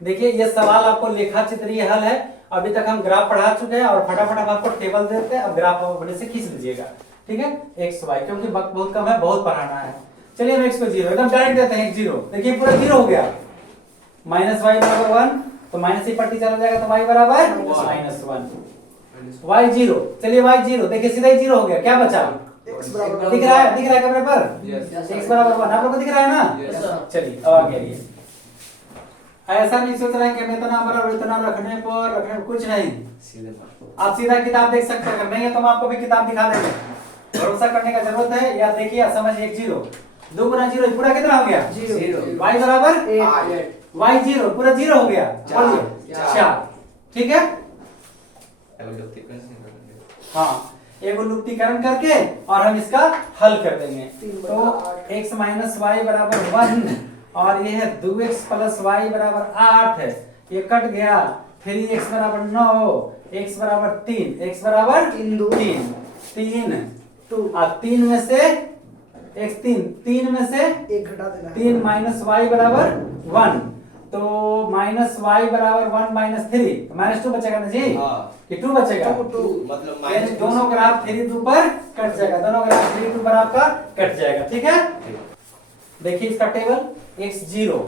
देखिए ये सवाल आपको लेखा चित्रीय हल है। अभी तक हम ग्राफ पढ़ा चुके हैं और फटाफट हम आपको टेबल देते हैं। अब ग्राफ आप अपने से खींच लीजिएगा, ठीक है। एक्स वाई, क्योंकि वक्त बहुत कम है, बहुत पढ़ाना है। चलिए हम एक्स को जीरो एकदम डायरेक्ट देते हैं, जीरो। देखिए पूरा जीरो हो गया। माइनस वाई बराबर 1, तो माइनस ही पट्टी चला जाएगा, तो वाई बराबर -1, वाई जीरो। चलिए वाई जीरो, देखिए सीधा ही जीरो हो गया। क्या बचा? दिख रहा है कैमरे पर? एक्स बराबर 1 आप लोग को दिख रहा है ना? चलिए अब आगे आइए। ऐसा नहीं सोच रहे हैं कि इतना बराबर इतना रखने पर कुछ नहीं, आप सीधा किताब देख सकते हैं। नहीं है तो हम आपको भी किताब दिखा देंगे, भरोसा करने का जरूरत है। या देखिए समझिए, 1 जीरो 2 गुना जीरो पूरा कितना हो गया? जीरो। वाई बराबर 8, वाई जीरो पूरा जीरो हो गया। बोलिए 4, ठीक है। हाँ, एगो लुप्तीकरण करके और हम इसका हल कर देंगे। तो x माइनस वाई बराबर 1 और ये है 2x प्लस वाई बराबर 8 है, ये कट गया। 3x बराबर 9, x बराबर 3, x बराबर 3 और 3 में से x 3 में से 1 घटा देना। 3 माइनस वाई बराबर 1, तो माइनस वाई बराबर 1 माइनस 3, माइनस 2 बचेगा ना जी? कि 2 बचेगा? मतलब दोनों ग्राफ 3 2 पर कट जाएगा, दोनों ग्राफ 3 2 पर आपका कट जाएगा, ठीक है। देखिए इसका टेबल, x 0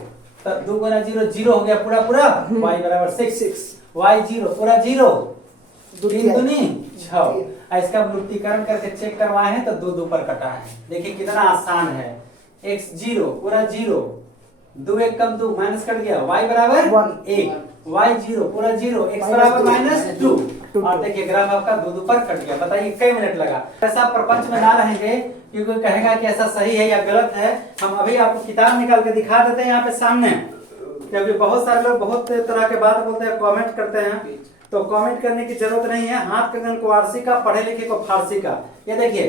तब 2 गुना 0 0 हो गया पूरा पूरा। y बराबर 6, y 0 पूरा 0, 3 दूनी 6। इसका लुप्तीकरण करके चेक करवाए हैं तो 2 2 पर कटा है। देखिए कितना आसान है। x 0 पूरा 0, 2 1 कम 2 माइनस कर दिया, y बराबर 1, y 0 पूरा 0, x बराबर -2 और देखिए ग्राफ आपका 2 2 पर कट गया। बताइए कई मिनट लगा। ऐसा प्रपंच में ना रहेंगे क्योंकि कहेगा कि ऐसा सही है या गलत है। हम अभी आपको किताब निकाल के दिखा देते हैं यहाँ पे सामने, क्योंकि बहुत सारे लोग बहुत तरह के बात बोलते हैं, कमेंट करते हैं। तो कमेंट करने की जरूरत नहीं है। हाथ के गन को आरसी का, पढ़े लिखे को फारसी का। ये देखिए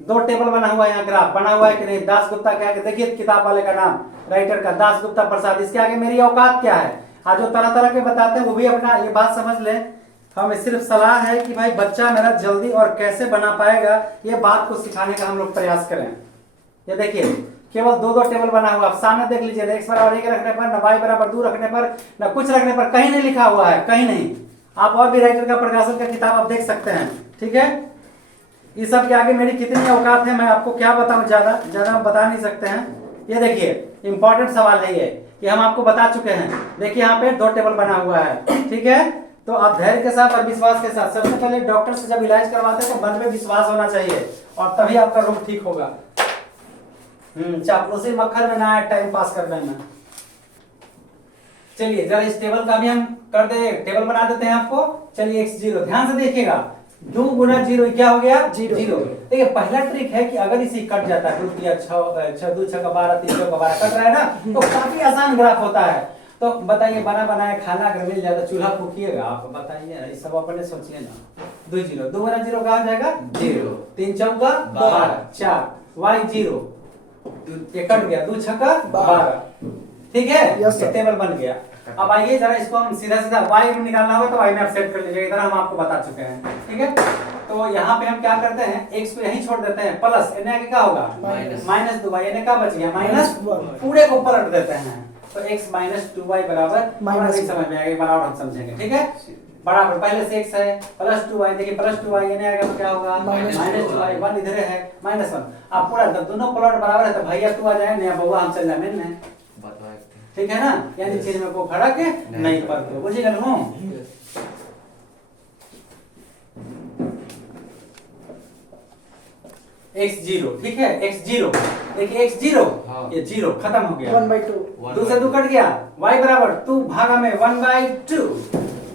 2 टेबल बना हुआ है, यहाँ ग्राफ बना हुआ है कि नहीं? दास गुप्ता के आगे देखिए किताब वाले का नाम, राइटर का दास गुप्ता प्रसाद। इसके आगे मेरी औकात क्या है? आज जो तरह तरह के बताते हैं वो भी अपना ये बात समझ लें। हमें सिर्फ सलाह है कि भाई बच्चा मेरा जल्दी और कैसे बना पाएगा, ये बात को सिखाने का हम लोग प्रयास करें। ये देखिए केवल 2 2 टेबल बना हुआ, आप सामने देख लीजिए। x बराबर 1 रखने पर, न y बराबर 2 रखने पर, न कुछ रखने पर, कहीं नहीं लिखा हुआ है, कहीं नहीं। आप और भी राइटर का प्रकाशन का किताब आप देख सकते हैं, ठीक है। इस सब के आगे मेरी कितनी औकात है मैं आपको क्या बताऊं, ज्यादा हम बता नहीं सकते हैं। ये देखिए इंपॉर्टेंट सवाल है ये हम आपको बता चुके हैं। देखिए यहाँ पे 2 टेबल बना हुआ है, ठीक है। तो आप धैर्य के साथ और विश्वास के साथ, सबसे पहले डॉक्टर से जब इलाज करवाते हैं तो मन में विश्वास होना चाहिए और तभी आपका रोग ठीक होगा। चापलूसी मक्खन में ना आए टाइम पास करने में। चलिए जरा इस टेबल का भी हम कर दे, टेबल बना देते हैं आपको। चलिए x 0 ध्यान से देखिएगा, 2 गुना 0 क्या हो गया? 0। देखिए पहला ट्रिक है कि अगर इसे कट जाता है, 2 3 6 2 6 12 3 6 12 कट रहा है ना, तो काफी आसान ग्राफ होता है। तो बताइए बना बनाया खाना अगर मिल जाए तो चूल्हा फूकिएगा आप? बताइए, इस सब अपने सोचिए ना। 2 0 2 गुना 0 कहा जाएगा 0, 3 चौका 12, 4 y 0 ये कट गया, 2 छक्का 12, ठीक है। ये टेबल बन गया। अब आइए जरा इसको हम सीधा सीधा y में निकालना होगा तो y में आप सेट कर लीजिएगा, इधर हम आपको बता चुके हैं, ठीक है। तो यहाँ पे हम क्या करते हैं, x को यहीं छोड़ देते हैं, प्लस इन्हें आगे क्या होगा? -2y, इन्हें क्या बच गया? -1, पूरे को पलट देते हैं। तो x -2y बराबर, नहीं समझ में आएगा, बराबर हम समझेंगे, ठीक है। बराबर पहले से x है, +2y, देखिए +2y इन्हें आएगा तो क्या होगा? -2y, 1 इधर है -1। आप पूरा दोनों प्लॉट बराबर है तो भैया तू आ जाए, नया बउआ हम चल जाए मिलने, ठीक है ना। यानी चीज में को खड़ा के नहीं पड़ते, बुझे गए हूँ। x 0, ठीक है, x 0, देखिए x 0 ये 0 खत्म हो गया, 1/2, 2 से 2 कट गया, y बराबर 2 भागा में 1/2,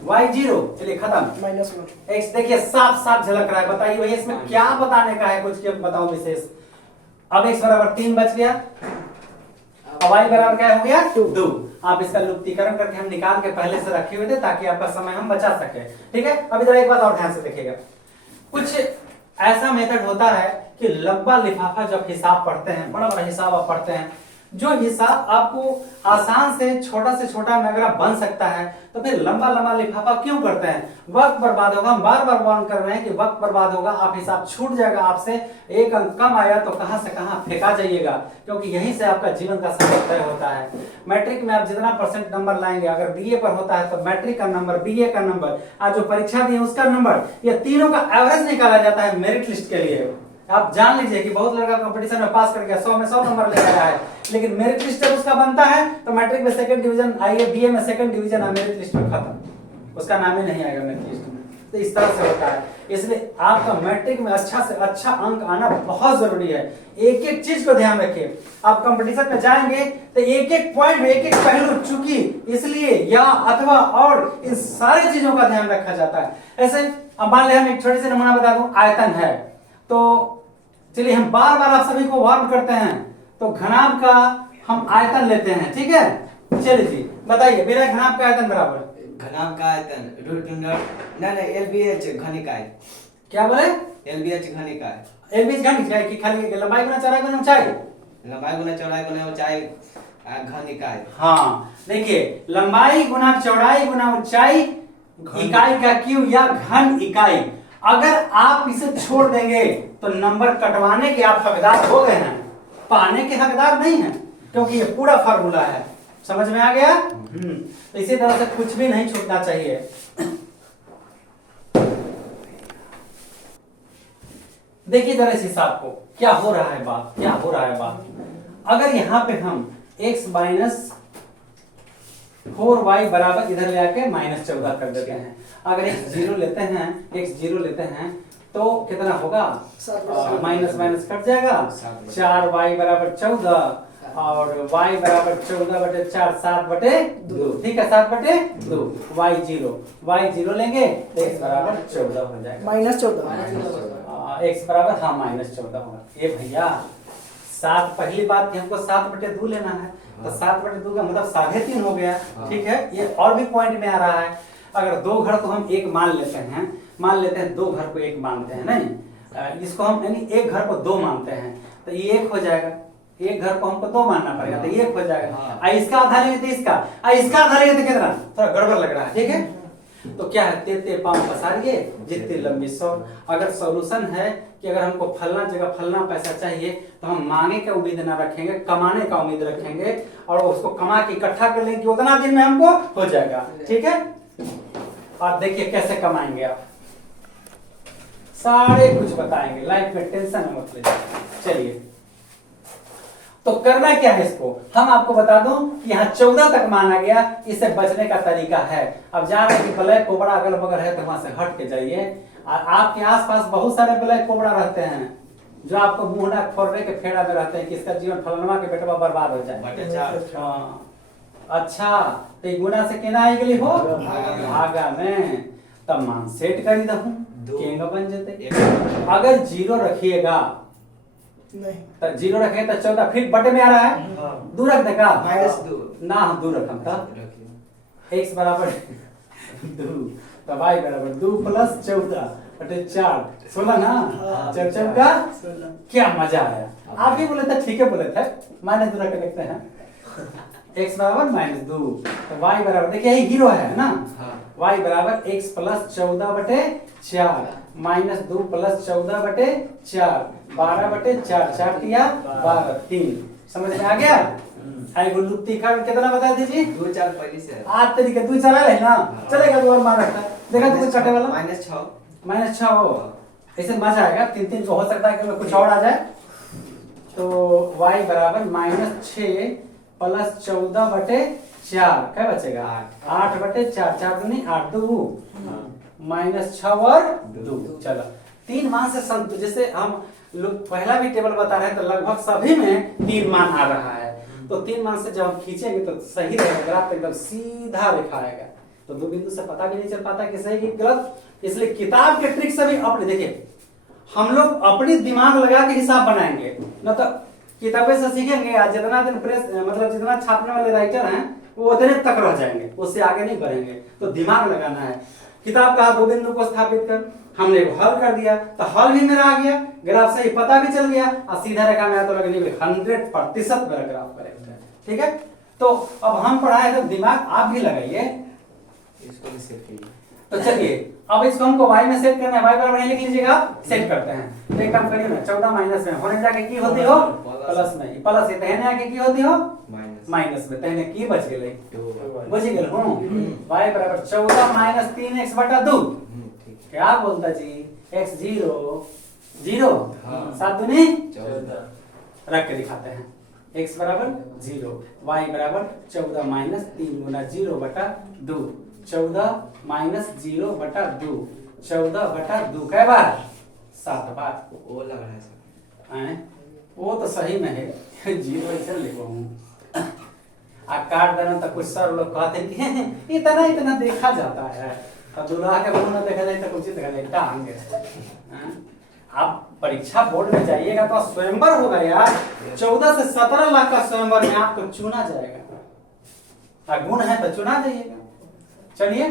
y 0, चलिए खत्म, -1। x देखिए साफ साफ झलक रहा है। बताइए भैया इसमें क्या बताने का है, कुछ क्या बताओ विशेष। अब x बराबर 3 बच गया, अब y बराबर क्या हो गया? 2। आप इसका लुप्तीकरण करके हम निकाल के पहले से रखे हुए थे ताकि आपका समय हम बचा सके, ठीक है। अब इधर एक बात और ध्यान से देखिएगा, कुछ ऐसा मेथड होता है कि लंबा लिफाफा जब हिसाब पढ़ते हैं, बड़ा बड़ा हिसाब आप पढ़ते हैं जो हिसाब आपको आसान से छोटा में अगर आप बन सकता है तो फिर लंबा लंबा लिफाफा क्यों करते हैं? वक्त बर्बाद होगा। हम बार बार वार्न कर रहे हैं कि वक्त बर्बाद होगा, आप हिसाब छूट जाएगा आपसे, एक अंक कम आया तो कहां से कहां फेंका जाइएगा, क्योंकि यहीं से आपका जीवन का सफर तय होता है। मैट्रिक में आप जितना % नंबर लाएंगे, अगर बीए पर होता है तो मैट्रिक का नंबर, बीए का नंबर, आज जो परीक्षा दी है उसका नंबर, ये तीनों का एवरेज निकाला जाता है मेरिट लिस्ट के लिए। आप जान लीजिए कि बहुत लड़का कंपटीशन में पास कर गया, 100 में 100 नंबर ले आया है, लेकिन मेरिट लिस्ट जब उसका बनता है तो मैट्रिक में सेकंड डिवीजन आइए, बीए में सेकंड डिवीजन है, मेरिट लिस्ट में खत्म, उसका नाम ही नहीं आएगा मेरिट लिस्ट में। तो इस तरह से होता है, इसलिए आपका मैट्रिक में अच्छा से अच्छा अंक आना बहुत जरूरी है। एक एक चीज को ध्यान रखिए, आप कंपटीशन में जाएंगे तो एक एक पॉइंट में एक एक पहलू, चूंकि इसलिए या अथवा और इन सारी चीजों का ध्यान रखा जाता है। ऐसे अब मान लिया हम एक छोटी सी नमूना बता दूं, आयतन है, तो चलिए हम बार बार आप सभी को वार्न करते हैं, तो घनाभ का हम आयतन लेते हैं, ठीक है। चलिए जी बताइए, मेरा घनाभ का आयतन बराबर, घनाभ का आयतन रूट नहीं LBH घनिकाय। क्या बोले? LBH घनिकाय। LBH घनिकाय की खाली लंबाई गुना चौड़ाई गुना ऊंचाई, लंबाई गुना चौड़ाई गुना ऊंचाई घनिकाय। हाँ देखिए, लंबाई गुना चौड़ाई गुना ऊंचाई इकाई का क्यूब या घन इकाई। अगर आप इसे छोड़ देंगे तो नंबर कटवाने के आप हकदार हो गए हैं, पाने के हकदार नहीं है, क्योंकि ये पूरा फार्मूला है। समझ में आ गया? तो इसी तरह से कुछ भी नहीं छूटना चाहिए। देखिए जरा इस हिसाब को, क्या हो रहा है बात, क्या हो रहा है बात। अगर यहां पे हम x माइनस 4y बराबर इधर ले आके -14 कर देते हैं, अगर x 0 लेते हैं, x 0 लेते हैं तो कितना होगा? माइनस माइनस कट जाएगा, 4y बराबर 14 और y बराबर 14/4 7/2, ठीक है, 7/2, y 0 लेंगे तो x बराबर 14 हो जाएगा, -14, x बराबर हाँ -14 होगा। ये भैया 7, पहली बात कि हमको 7/2 लेना है, तो 7/2 का मतलब 3.5 हो गया, ठीक है। ये और भी पॉइंट में आ रहा है, अगर 2 घर को हम 1 मान लेते हैं, मान लेते हैं 2 घर को 1 मानते हैं, नहीं इसको हम यानी 1 घर को 2 मानते हैं, तो ये 1 हो जाएगा, एक घर को हमको 2 मानना पड़ेगा, तो 1 हो जाएगा। इसका आधा लेंगे तो इसका आधा लेंगे तो कितना, थोड़ा गड़बड़ लग रहा है, ठीक है। तो क्या है, तेते पांव पसारिए जितने लंबी 100। अगर सॉल्यूशन है कि अगर हमको फलना जगह फलना पैसा चाहिए तो हम मांगे का उम्मीद ना रखेंगे, कमाने का उम्मीद रखेंगे, और उसको कमा के इकट्ठा कर लेंगे, उतना दिन में हमको हो जाएगा, ठीक है। और देखिए कैसे कमाएंगे आप, सारे कुछ बताएंगे, लाइफ में टेंशन मत लीजिए। चलिए तो करना क्या है, इसको हम आपको बता दूं कि यहाँ 14 तक माना गया, इससे बचने का तरीका है। अब जान रहे कि ब्लैक कोबरा अगल बगल है तो वहां से हट के जाइए। आपके आसपास बहुत सारे ब्लैक कोबरा रहते हैं जो आपको मुंहना फोड़ने के फेड़ा में रहते हैं कि इसका जीवन फलनवा के बेटवा बर्बाद हो जाए। अच्छा तो गुना से केना आई गली हो भागा में, तब मान सेट करी दहूं केंगा बन जते। अगर 0 रखिएगा नहीं, तो 0 रखे तो 14 फिर बटे में आ रहा है, 2 रख देगा -2 ना, हम 2 रखम तब x बराबर 2, तो y बराबर 2 + 14/4 16 ना, 4 का क्या मजा आया। आप ही बोले थे, ठीक है बोले थे, -2 रख देखते हैं, x बराबर -2, तो y बराबर देखिए यही हीरो है ना, y बराबर x + 14/4 -2 + 14/4 12/4 4 किया 12 3। समझ में आ गया? आई गुल्लुक्ति का कितना बता दीजिए, 2 4 पहले से आज तरीके 2 चला है ना, चलेगा 2 और मार रखा है, देखा तू कटे वाला -6 हो, ऐसे मजा आएगा। 3 को हो सकता है कि कुछ और आ जाए। तो y बराबर -6 + 14/4 क्या बचेगा, 8/4 4 दूनी 8 2 -6 और 2। चलो 3 मान से संत, जैसे हम लोग पहला भी टेबल बता रहे हैं तो लगभग सभी में 3 मान आ रहा है, तो 3 मान से जब हम खींचेंगे तो सही रहेगा, ग्राफ एकदम सीधा रेखा आएगा, तो 2 बिंदु से पता भी नहीं चल पाता कि सही कि गलत। इसलिए किताब के ट्रिक से भी अपने देखिए, हम लोग अपनी दिमाग लगा के हिसाब बनाएंगे, न तो किताबें से सीखेंगे, आज जितना दिन प्रेस मतलब जितना छापने वाले राइटर हैं वो उतने तक रह जाएंगे, उससे आगे नहीं बढ़ेंगे। तो दिमाग लगाना है, किताब कहा दो बिंदु को स्थापित कर, हमने हल कर दिया तो हल भी मेरा आ गया, ग्राफ सही पता भी चल गया और सीधा रेखा में तो लगनी 100% मेरा ग्राफ करेक्ट है। ठीक है, तो अब हम पढ़ाए तो दिमाग आप भी लगाइए। इसको भी सेट कीजिए। तो चलिए अब इसको हमको y में सेट करना है, y बराबर नहीं लिख लीजिएगा, सेट करते हैं। तो एक काम करिए ना, 14 माइनस में होने जाके की होती हो प्लस में, प्लस ये तहने आके की होती हो माइनस में, तहने की बच गेले बुझ गेल हूं। y बराबर 14 माइनस 3x बटा 2। क्या बोलता जी, x 0 0 7 दूनी 14 रख के दिखाते हैं। x बराबर 0, y बराबर 14 माइनस 3 गुना 0 बटा 2, 14 माइनस 0 बटा 2, 14 बटा 2 कै बार 7 बार। वो लग रहा है सर। हैं वो तो सही में है, 0 ऐसे लिखो हूं आ काट देना तो कुछ सर लोग कहते हैं कि इतना इतना देखा जाता है, तो दूल्हा के मुंह ना देखा जाए तो कुछ देखा जाए टांग है। आप परीक्षा बोर्ड में जाइएगा तो स्वयंवर होगा यार, 14 से 17 लाख का स्वयंवर में आपको चुना जाएगा, गुण है तो चुना जाइएगा। चलिए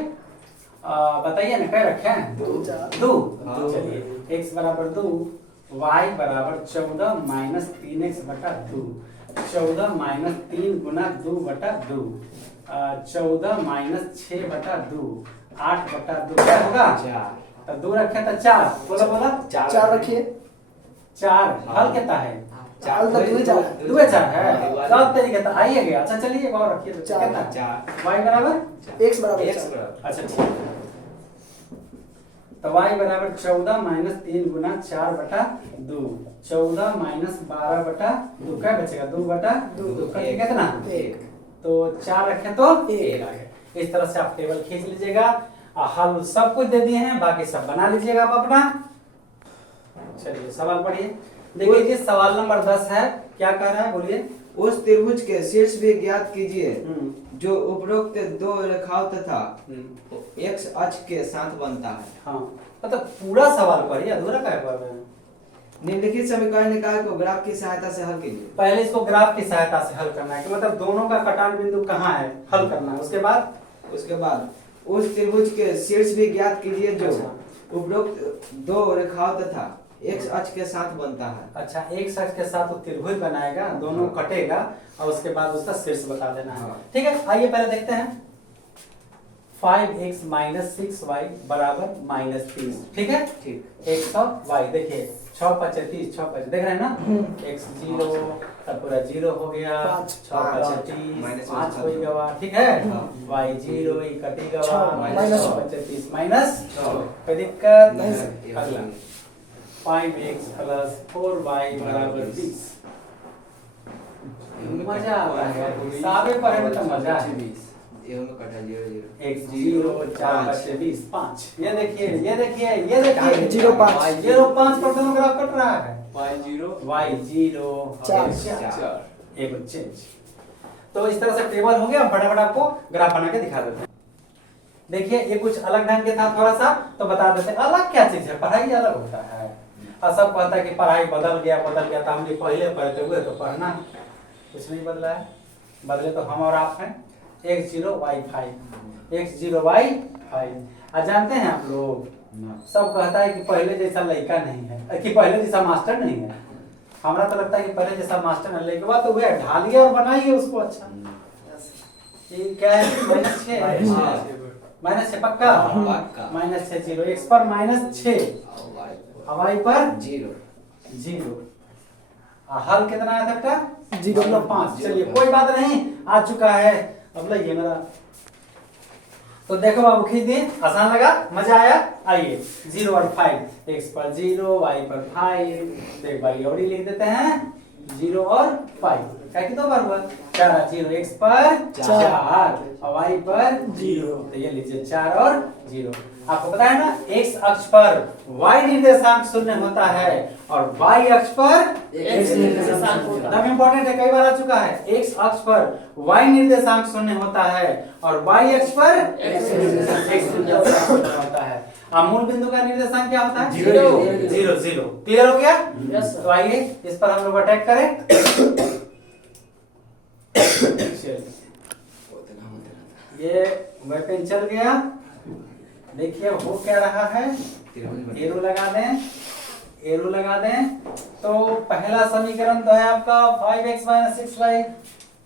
बताइए ना, क्या रखे हैं 2। चलिए x बराबर 2, y बराबर 14 माइनस 3x बटा 2, 14 माइनस 3 गुना 2 बटा 2, 14 माइनस 6 बटा 2, 8 बटा 2 क्या होगा 4। तो 2 रखे तो 4, बोला बोला 4 रखिए। 4 हल कितना है, 4 तो 2 4 है, सब तरीके से आइए गया। अच्छा चलिए एक और रखिए, कितना 4, y बराबर x बराबर 4। अच्छा ठीक, तो y बराबर 14 माइनस 3 गुना 4 बटा 2, 14 माइनस 12 बटा 2 क्या बचेगा 2 बटा 2 का कितना 1, तो 4 रखे तो 1। इस तरह से आप टेबल खींच लीजिएगा, हल सब कुछ दे दिए हैं, बाकी सब बना लीजिएगा आप अपना। चलिए सवाल पढ़िए, देखिए जी सवाल नंबर 10 है, क्या कह रहा है बोलिए। उस त्रिभुज के शीर्ष भी ज्ञात कीजिए जो उपरोक्त दो रेखाओं तथा x अक्ष के साथ बनता है। हाँ मतलब पूरा सवाल पढ़िए, अधूरा क्या पढ़ रहे हैं। निम्नलिखित समीकरण निकाय को ग्राफ की सहायता से हल कीजिए। पहले इसको ग्राफ की सहायता से हल करना है कि मतलब दोनों का कटान बिंदु कहाँ है, हल करना है। उसके बाद उस त्रिभुज के शीर्ष भी ज्ञात कीजिए जो उपरोक्त दो रेखाओं तथा x अक्ष के साथ बनता है। अच्छा x अक्ष के साथ वो त्रिभुज बनाएगा, दोनों कटेगा और उसके बाद उसका शीर्ष बता देना है। ठीक है, आइए पहले देखते हैं। 5x माइनस 6y बराबर माइनस 30। ठीक है, ठीक। x और y देखिए 6 5 30, 6 5 देख रहे हैं ना, x 0 तब पूरा 0 हो गया, 6 5 30 5 हो गया। ठीक है, y 0 ही कटेगा, माइनस 6 5 30 माइनस, कोई दिक्कत नहीं। अगला 5x प्लस 4y बराबर 20। मजा आता है, हिसाबे पढ़े में तो मजा है। 20 x 0 4 5 20 5। ये देखिए ये देखिए ये देखिए 0 5 0 5 पर दोनों ग्राफ कट रहा है। y 0 4 एक चेंज। तो इस तरह से टेबल हो गया, फटाफट आपको ग्राफ बना के दिखा देते हैं। देखिए ये कुछ अलग ढंग के था थोड़ा सा, तो बता देते हैं अलग क्या चीज है। पढ़ाई अलग होता है और सब कहता है कि पढ़ाई बदल गया तो हम भी पहले पढ़ते हुए तो पढ़ना कुछ नहीं बदला है, बदले तो हम और आप हैं। x 0 y 5, x 0 y 5। जानते हैं आप लोग, सब कहता है कि पहले जैसा लड़का नहीं है, कि पहले जैसा मास्टर नहीं है। हमारा तो लगता है कि पहले जैसा मास्टर है, लेकिन बात तो हुआ ढालिए और बनाइए उसको अच्छा। ये क्या है -6 पक्का, -6 0 x पर -6 y पर 0। हल कितना आया था बेटा 0.5। चलिए कोई बात नहीं, आ चुका है। अब लाइए मेरा, तो देखो बाबू खींच दिए, आसान लगा, मजा आया। आइए 0 और 5, x पर 0 y पर 5, देख भाई और ही लिख देते हैं 0 और 5। क्या कि दो बार हुआ 4 0 x पर 4 और y पर 0, तो ये लीजिए 4 और 0। आपको पता है ना x अक्ष पर y निर्देशांक 0 होता है और y अक्ष पर x निर्देशांक होता है। एकदम इंपॉर्टेंट है, कई बार आ चुका है। x अक्ष पर y निर्देशांक 0 होता है और y अक्ष पर x निर्देशांक होता है। मूल बिंदु का निर्देशांक क्या होता है 0 0। क्लियर हो गया? तो आइए इस पर हम लोग अटैक करें। ये वेपन चल गया, देखिए हो क्या रहा है, एरो लगा दें, एरो लगा दें। तो पहला समीकरण तो है आपका 5x minus 6y,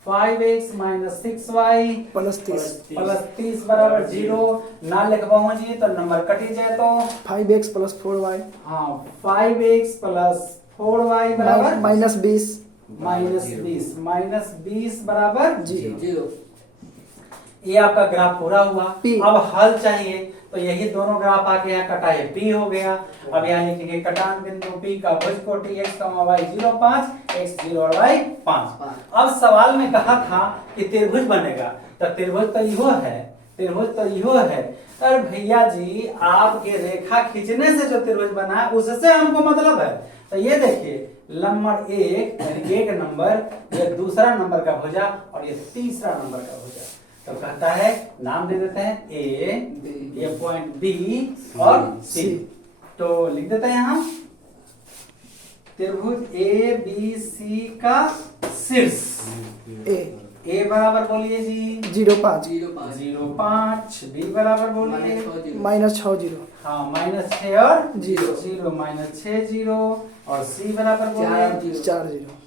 5x minus 6y plus 30 plus 30 बराबर 0। ना लिख पाऊँ जी तो नंबर कटी जाए तो 5x प्लस 4y हाँ 5x प्लस 4y बराबर माइनस 20 माइनस 20 बराबर 0। ये आपका ग्राफ पूरा हुआ। P। अब हल चाहिए तो यही दोनों ग्राफ आके यहाँ कटा है, P हो गया। अब यहाँ लिखेंगे कटान बिंदु P का भुजकोटि x, y 0 5 x 0 और y 5। अब सवाल में कहा था कि त्रिभुज बनेगा, तो त्रिभुज तो इहो है, त्रिभुज तो इहो है। अरे भैया जी आपके रेखा खींचने से जो त्रिभुज बना है उससे हमको मतलब है। तो ये देखिए नंबर एक यानी एक नंबर, ये दूसरा नंबर का भुजा और ये तीसरा नंबर का भुजा। तो कहता है नाम दे देते हैं ए, ये पॉइंट बी और सी। तो लिख देते हैं हम त्रिभुज ए बी सी का शीर्ष ए बराबर बोलिए जी 0.5 0.5, बी बराबर बोलिए माइनस 6 0 हाँ माइनस 6 और 0 माइनस 6 0 और सी बराबर बोलिए 4 0।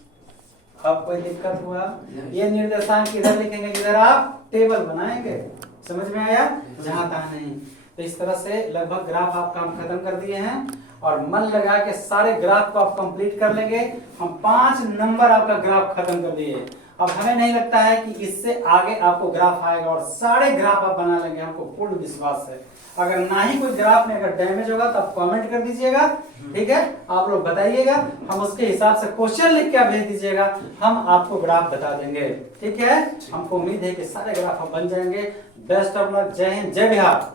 अब कोई दिक्कत हुआ? ये निर्देशांक किधर लिखेंगे, जिधर आप टेबल बनाएंगे। समझ में आया? जहां तहां नहीं। तो इस तरह से लगभग ग्राफ आप काम खत्म कर दिए हैं और मन लगा के सारे ग्राफ को आप कंप्लीट कर लेंगे। हम 5 नंबर आपका ग्राफ खत्म कर दिए। अब हमें नहीं लगता है कि इससे आगे आपको ग्राफ आएगा और सारे ग्राफ आप बना लेंगे, हमको पूर्ण विश्वास है। अगर ना ही कोई ग्राफ में अगर डैमेज होगा तो आप कमेंट कर दीजिएगा, ठीक है? आप लोग बताइएगा, हम उसके हिसाब से क्वेश्चन लिख के भेज दीजिएगा, हम आपको ग्राफ बता देंगे, ठीक है? हमको उम्मीद है कि सारे ग्राफ बन जाएंगे। बेस्ट ऑफ लक, जय हिंद, जय बिहार।